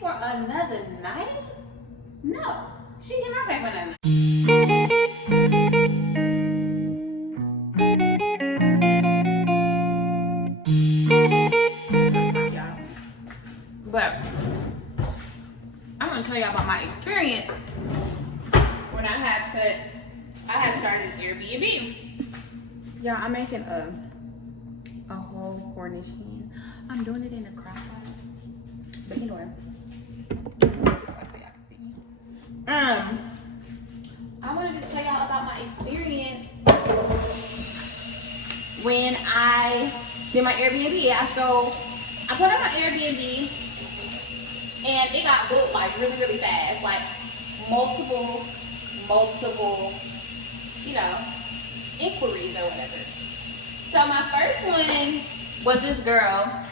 for another night? No, she cannot pay for another night. But I'm gonna tell y'all about my experience when I had started Airbnb. Yeah, I'm making a whole Cornish hen. I'm doing it in a crock pot. But anyway, this way so y'all can see me. I want to just tell y'all about my experience when I did my Airbnb. So I put up my Airbnb and it got booked like really, really fast. Like multiple, you know, inquiries or whatever. So my first one was this girl.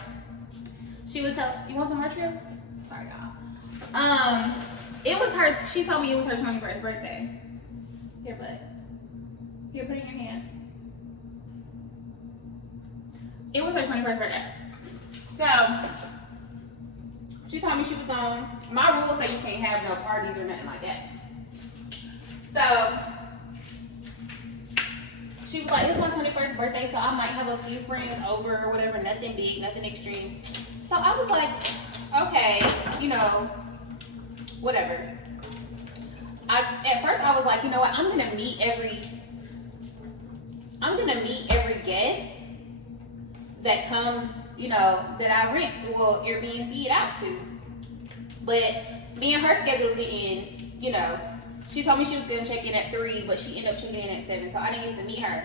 She was you want some more trip? Sorry, y'all. It was her. She told me it was her 21st birthday. Here, bud. Here, put it in your hand. It was her 21st birthday. So she told me she was on. My rules say you can't have no parties or nothing like that. So she was like, it's my 21st birthday, so I might have a few friends over or whatever, nothing big, nothing extreme. So I was like, okay, you know, whatever. At first I was like, you know what, I'm gonna meet every guest that comes, you know, that I rent, well, Airbnb it out to. But me and her schedule didn't, you know, she told me she was gonna check in at 3, but she ended up checking in at 7, so I didn't get to meet her.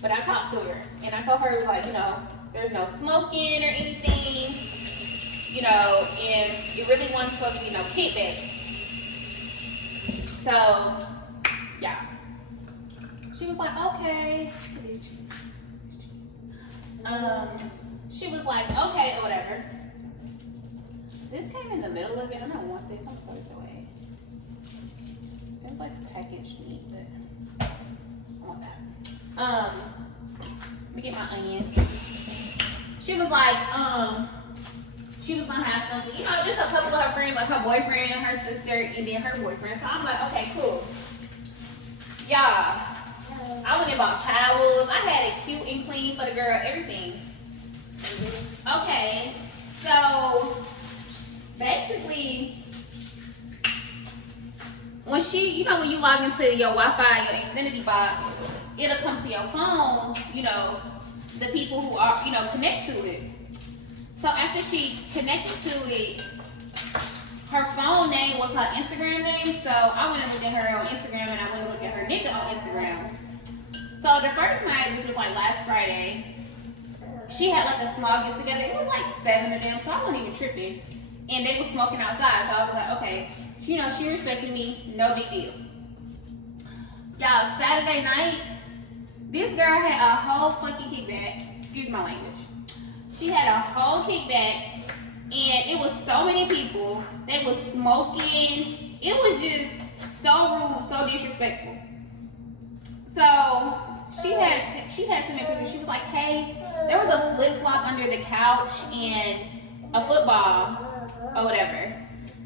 But I talked to her, and I told her, like, you know, there's no smoking or anything, you know, and it really wasn't supposed to be no kickback. So, yeah. She was like, okay. She was like, okay, or whatever. This came in the middle of it. I don't want this. I'm going to throw this away. It's like packaged meat, but I want that. Let me get my onion. She was like, she was gonna have something, you know, just a couple of her friends, like her boyfriend, her sister, and then her boyfriend. So I'm like, okay, cool. Y'all, I went and bought towels. I had it cute and clean for the girl, everything. Okay, so basically, when she, you know, when you log into your Wi-Fi, your Xfinity box, it'll come to your phone, you know, the people who are, you know, connect to it. So after she connected to it, her phone name was her Instagram name. So I went and looked at her on Instagram and I went and looked at her nigga on Instagram. So the first night, which was like last Friday, she had like a small get together. It was like 7 of them, so I wasn't even tripping. And they was smoking outside, so I was like, okay, you know, she respected me, no big deal. Y'all, Saturday night, this girl had a whole fucking kickback. Excuse my language. She had a whole kickback, and it was so many people. They was smoking. It was just so rude, so disrespectful. So she had sent me a picture. She was like, hey, there was a flip flop under the couch and a football or whatever.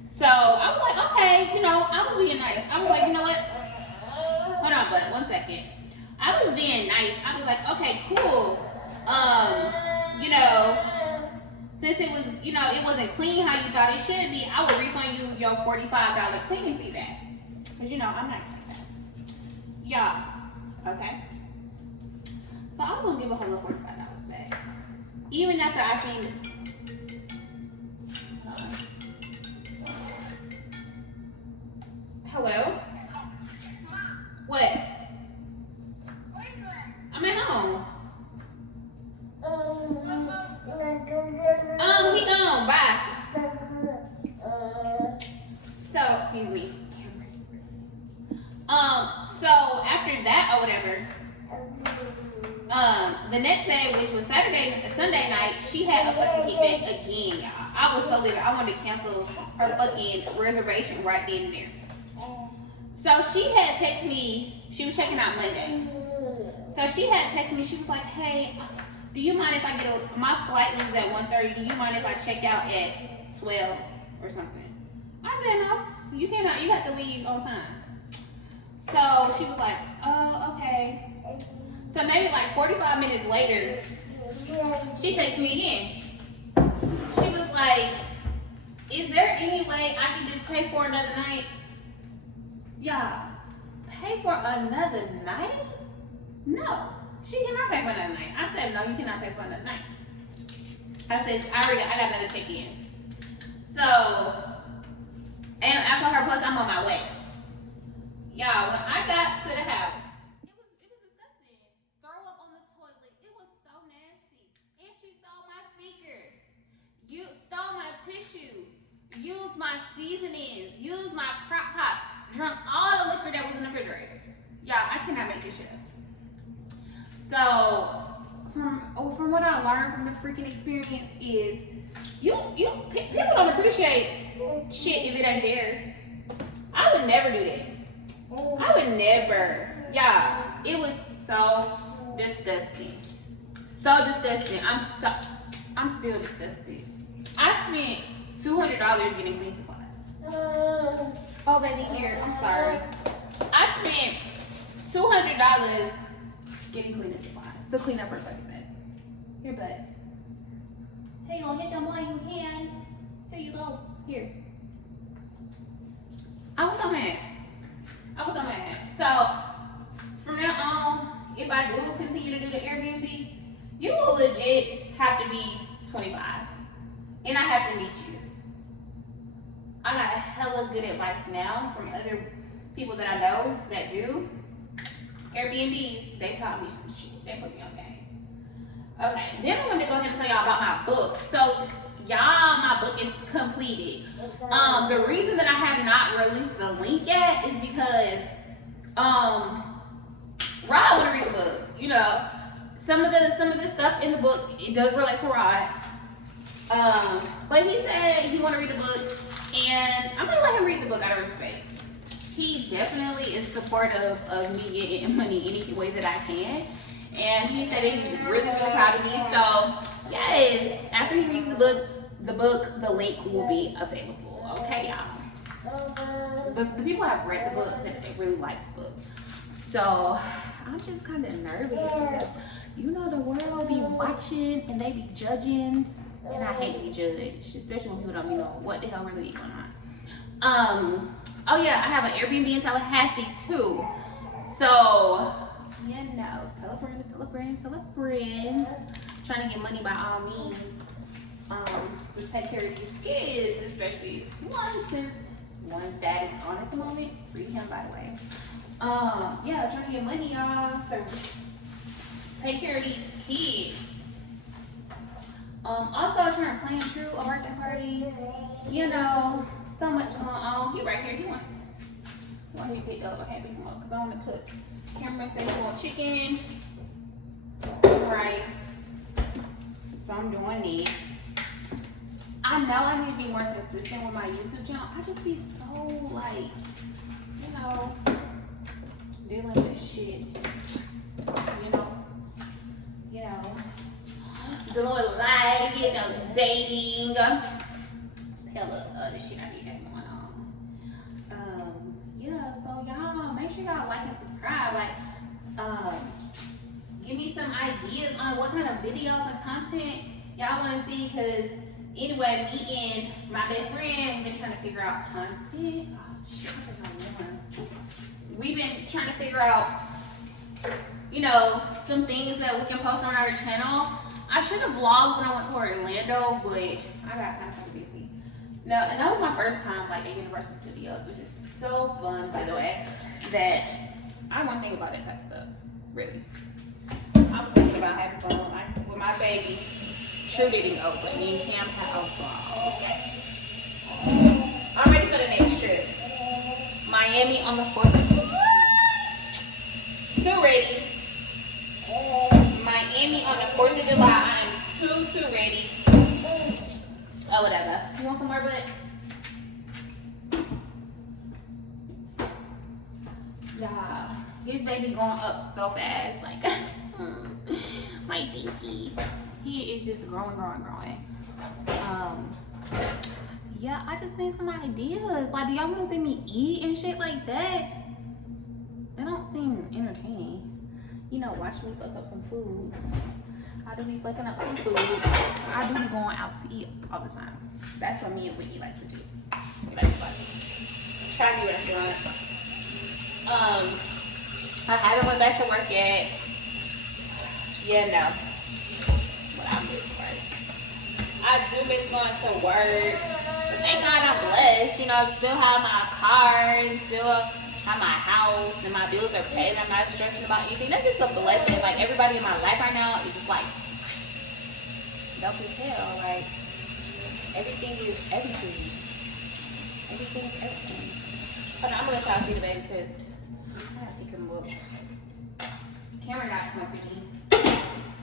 So I was like, okay, you know, I was being nice. I was like, you know what? Hold on, bud, 1 second. I was being nice. I was like, okay, cool. You know, since it was, you know, it wasn't clean how you thought it should be, I would refund you your $45 cleaning fee back. Because, you know, I'm nice like that. Y'all, okay? So I was going to give her $45 back. Even after I seen it. Hello? What? I'm at home. He gone. Bye. So, excuse me. So after that or whatever, the next day, which was Sunday night, she had a fucking kickback again, y'all. I was so livid. I wanted to cancel her fucking reservation right then and there. So she had texted me. She was checking out Monday. So she had texted me. She was like, hey, do you mind if I my flight leaves at 1:30. Do you mind if I check out at 12 or something. I said, no, you cannot. You have to leave on time. So she was like, oh, okay. So maybe like 45 minutes later, she texted me again. She was like, is there any way I can just pay for another night? Y'all, pay for another night? No, she cannot pay for another night. I said, no, you cannot pay for another night. I said, I got another check-in. So, and I told her, plus I'm on my way. Y'all, when I got to the house, it was disgusting. Throw up on the toilet. It was so nasty. And she stole my speaker. You stole my tissue. Used my seasonings. Used my crock pot. Drunk all the liquor that was in the refrigerator. Y'all, I cannot make this shit up. So, from what I learned from the freaking experience is, people don't appreciate shit if it ain't theirs. I would never do that. I would never. Y'all, it was so disgusting. So disgusting. I'm still disgusted. I spent $200 getting cleaning supplies. Oh, baby, here. I'm sorry. I spent $200 getting cleaning supplies to clean up her fucking mess. Here, bud. Hey, you wanna get your money? You can. Here you go. Here. I was so mad. So, from now on, if I do continue to do the Airbnb, you will legit have to be 25. And I have to meet you. I got hella good advice now from other people that I know that do Airbnbs. They taught me some shit. They put me on game. Okay, then I want to go ahead and tell y'all about my book. So, y'all, my book is completed. The reason that I have not released the link yet is because Rod want to read the book. You know, some of the stuff in the book, it does relate to Rod. But he said he want to read the book, and I'm gonna let him read the book out of respect. He definitely is supportive of me getting money any way that I can. And he said that he's really, really proud of me. So, yes, after he reads the link will be available. Okay, y'all. The people have read the book and they really like the book. So, I'm just kind of nervous because, you know, the world be watching and they be judging. And I hate to be judged, especially when people don't know what the hell really be going on. Oh yeah, I have an Airbnb in Tallahassee too. So, you know, tell a friend. Trying to get money by all means. To take care of these kids, especially since one's dad is on at the moment. Free him, by the way. Yeah, trying to get money, y'all, to take care of these kids. Also trying to plan true a birthday party. You know, so much going on. He right here. He wants this. He wants to be picked up. I can't pick him up because I want to cook Cameron said he want chicken, rice. So I'm doing this. I know I need to be more consistent with my YouTube channel. I just be so like, you know, dealing with shit. You know, dealing with life, you know, dating. Just hella other shit I be having going on. Yeah, so y'all make sure y'all like and subscribe. Like, give me some ideas on what kind of videos and content y'all want to see. Cause anyway, me and my best friend, we've been trying to figure out content. Oh shit, we've been trying to figure out, you know, some things that we can post on our channel. I should have vlogged when I went to Orlando, but I got kind of busy. No, and that was my first time like at Universal Studios, which is so fun, by the way, that I don't think about that type of stuff, really. I'm thinking about having fun with my baby. True didn't go, but me and Cam had a ball. Okay. I'm ready for the next trip. Miami on the 4th of July. Too ready. Miami on the 4th of July. I am too ready. Oh, whatever. You want some more, bud? Yeah. His baby going up so fast. Like, my dinky. He is just growing. yeah, I just need some ideas. Like, do y'all want to see me eat and shit like that? That don't seem entertaining. You know, watch me fuck up some food. I do be fucking up some food. I do be going out to eat all the time. That's what me and Whitney like to do. We like to Chinese restaurant. I haven't went back to work yet. Yeah, no. But I miss work. I do miss going to work. But thank God I'm blessed. You know, still have my car and still have my house and my bills are paid. I'm not stressing about anything. That's just a blessing. Like, everybody in my life right now is just like dope as hell. Like, everything is everything. Everything is everything. Hold on, I'm gonna let y'all see the baby because I have to pick him up. Cameron got company.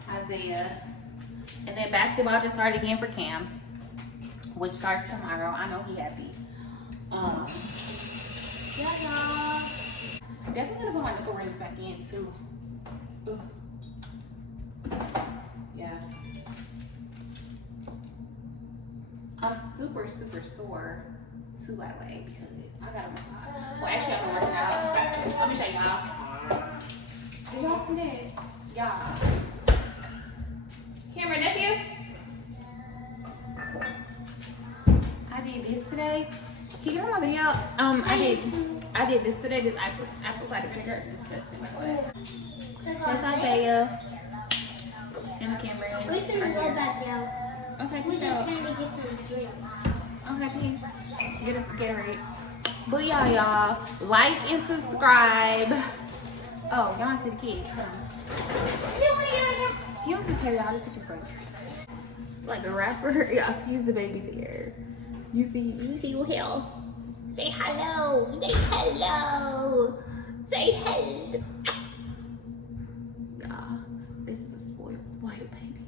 Isaiah. And then basketball just started again for Cam, which starts tomorrow. I know he happy. Yeah, y'all. I'm definitely gonna put my nipple rings back in too. Ugh. Yeah. I'm super sore too, by the way, because I got a massage. Well, actually, I'm working out. Let me show y'all. Did y'all see that? Y'all. Cameron, nephew? I did this today. Can you get on my video? I did this today. This apple cider vinegar. That's Isaiah and Cameron. We finna go back out. Okay. We just gonna get some drinks. Okay, please. Get it ready. But y'all, like and subscribe. Oh, y'all see the kid. Hold on. Excuse his hair, y'all. Just took his braids. Like a rapper. Yeah, excuse the baby's hair. You see your hair. Say hello. Say hello. Say hello. Yeah, this is a spoiled baby.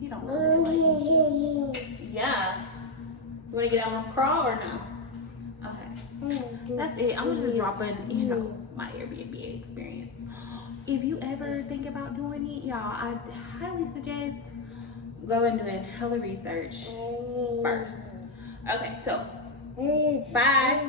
He don't love me like yeah. You wanna get out and crawl or no? Okay. That's it. I'm just dropping, you know, my Airbnb experience. If you ever think about doing it, y'all, I highly suggest going and doing hella research first. Okay, so bye.